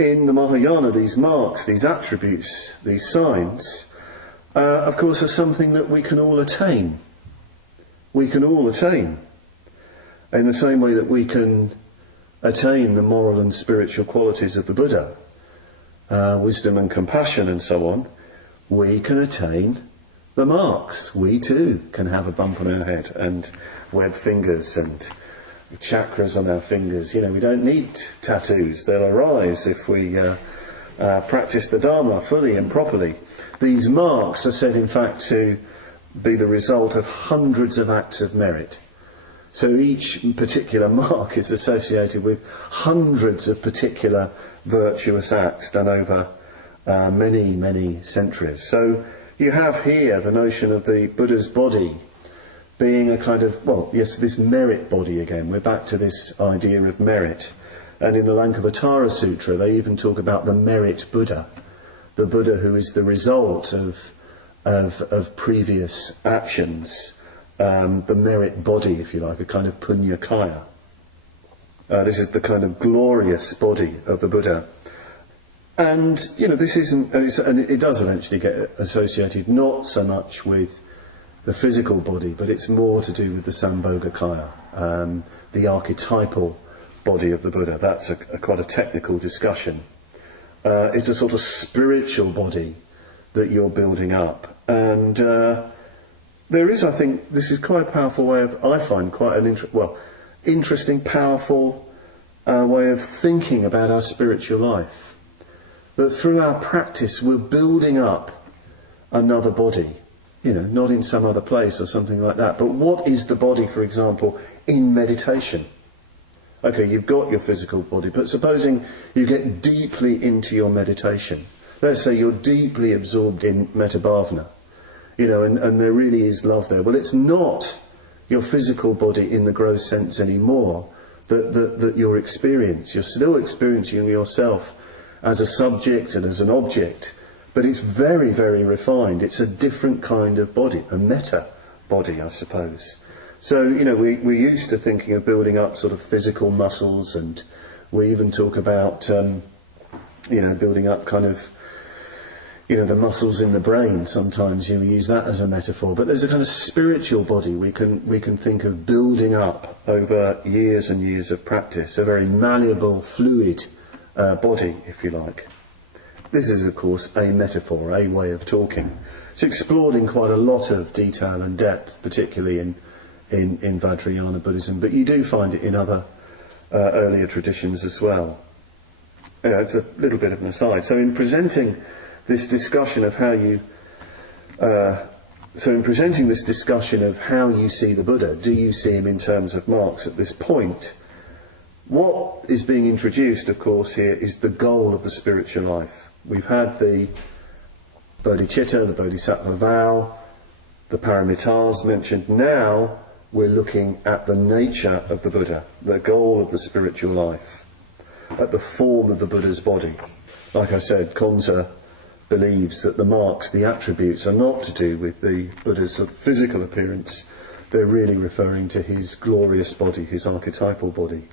in the Mahayana, these marks, these attributes, these signs, of course, are something that we can all attain. We can all attain. In the same way that we can attain the moral and spiritual qualities of the Buddha, wisdom and compassion and so on, we can attain the marks. We too can have a bump on our head and web fingers and chakras on our fingers. You know, we don't need tattoos. They'll arise if we practice the Dharma fully and properly. These marks are said in fact to be the result of hundreds of acts of merit. So each particular mark is associated with hundreds of particular virtuous acts done over many, many centuries. So you have here the notion of the Buddha's body being a kind of, well, yes, this merit body again. We're back to this idea of merit. And in the Lankavatara Sutra, they even talk about the merit Buddha, the Buddha who is the result of previous actions, the merit body, if you like, a kind of punya-kaya. This is the kind of glorious body of the Buddha. And, you know, this isn't, and it does eventually get associated not so much with the physical body, but it's more to do with the Sambhogakaya, the archetypal body of the Buddha. That's quite a technical discussion. It's a sort of spiritual body that you're building up. And there is, I think, this is quite a powerful way of, I find, quite an interesting, powerful way of thinking about our spiritual life. That through our practice we're building up another body. You know, not in some other place or something like that. But what is the body, for example, in meditation? Okay, you've got your physical body, but supposing you get deeply into your meditation. Let's say you're deeply absorbed in metta bhavana, you know, and there really is love there. Well, it's not your physical body in the gross sense anymore that you're experiencing. You're still experiencing yourself as a subject and as an object. But it's very, very refined. It's a different kind of body, a metta body, I suppose. So, you know, we're used to thinking of building up sort of physical muscles, and we even talk about, you know, building up kind of, you know, the muscles in the brain. Sometimes you use that as a metaphor. But there's a kind of spiritual body we can think of building up over years and years of practice, a very malleable, fluid body, if you like. This is, of course, a metaphor, a way of talking. It's explored in quite a lot of detail and depth, particularly in Vajrayana Buddhism, but you do find it in other earlier traditions as well. Yeah, it's a little bit of an aside. So in presenting this discussion of how you see the Buddha, do you see him in terms of marks at this point? What is being introduced, of course, here is the goal of the spiritual life. We've had the bodhicitta, the bodhisattva vow, the paramitas mentioned. Now we're looking at the nature of the Buddha, the goal of the spiritual life, at the form of the Buddha's body. Like I said, Konza believes that the marks, the attributes, are not to do with the Buddha's physical appearance. They're really referring to his glorious body, his archetypal body.